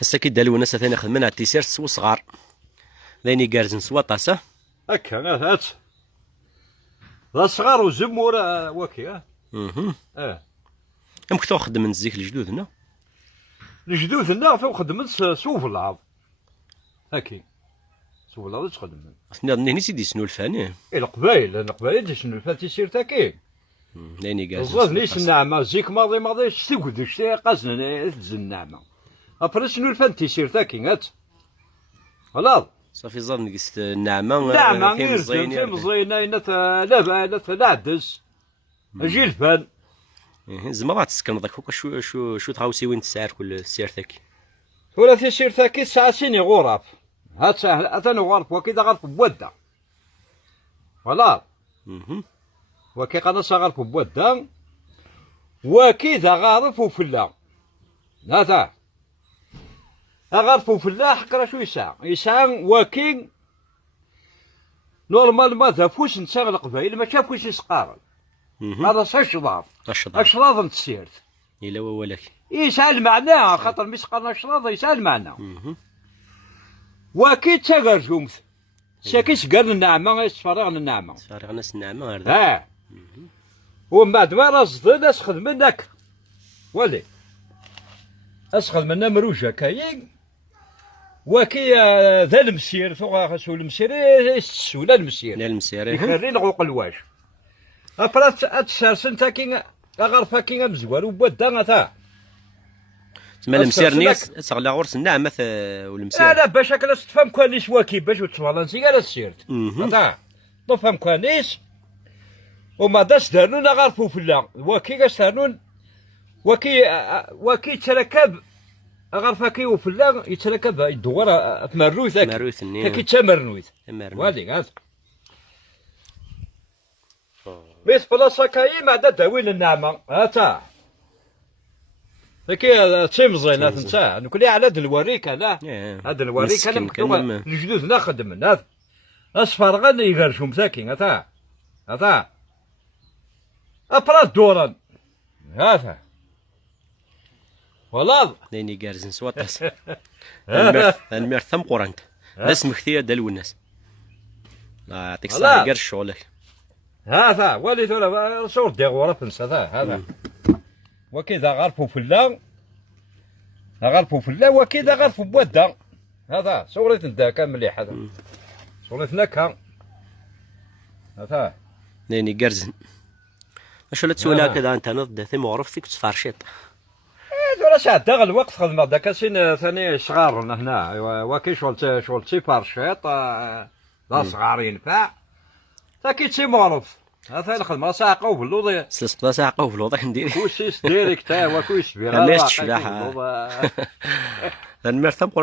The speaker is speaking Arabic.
هسا كي دالو الناس ثاني خدمنا على التيسير سوا صغار ذاني كارزن سوا طاسه هكا هات لا صغار وزمور وكي يمكن تو خدم من الزيك لجدودنا الجدودنا تو خدمت سوف العظ هاكي سوف العظ تخدم نهني سيدي سنو الفاني القبايل شنو الفان تيسير تاكي ذاني كارزن الزاز ليش النعمه زيك ماضي تسقد شتي قازنا تزن النعمه ابري شنو الفان تيسير تاكي هات خلاص صافي زاد نقصت النعمه في مزينه لا عدس اجي الفان زعما ما تسكن ضاك فوق شو تغاوسي وين تسعر كل سير ثاكي ولا تيسير ثاكي ساعه سيني غرف هات انا غرف وكذا غرف بوده خلاص وكي قناص غرف بوده وكذا غارف وفلا هذا غرف وفلا حقرا شو يساع وكي نورمال ما ذافوش نساغ القبايل ما شافوش يسقارن هذا اشراف اشراف نتسيرت الا ولكن يسال المعنى خاطر مسقرنا اشراف يسال المعنى وكي تاكرجومت ساكيس قال النعمه يتفرغ النعمه فارغ ناس النعمه هذا ومن بعد ما رصد ناس خدمناك ولي اسخذ منا مروجه كاين وكي ذا المسير فوق خاصو المسير ولا المسير لا المسير يخري الغوق الواش ابرات اتسرسن تاكين غرفه كي مزوار وبدا تا تما المسير نيس تغلى غرس النعمه والمسير لا باش هكا تفهم كوانيس وكي باش تفالنسي على السيرت تا تفهم كوانيس وما داش دارنون غرفو فلا وكي دارنون وكي تركب غرفه كي وفلا يتركب يدور تمروث مروث كي تمرنوث وهذيك هذا بس بلاصه كاي ما داوين النعمه هاتا كي تيمزين انت نقول على هذا الوريك لا هذا الوريك انا مكتوب الجدود نخدم هذا اصفر غني يغرشوا مساكين هذا افراد دوران هذا والله لاني كارزن سواطاس المير ثم قرنت اسم كثير دلو الناس يعطيك الصحه قرش شغلك هذا وليت ولا صور دي غرف نسى هذا وكذا غرفوا فلا وكذا غرفوا بودا هذا صورت ذاك مليح هذا صورتنا كا هذا لاني كارزن اش ولا تسولها كذا انت نض ثم غرف فيك تفارشيط ولا ساعة الوقت خدمة داك سين ثاني صغار هنا وكي شغل تيفارشيط لا صغار ينفع تاكي تيمورف هذا الخدمه ساعه وفلوضي 3 ساعه وفلوضي ندير كلشي ديريكت وكلشي بيرا لا تشبح المير ثم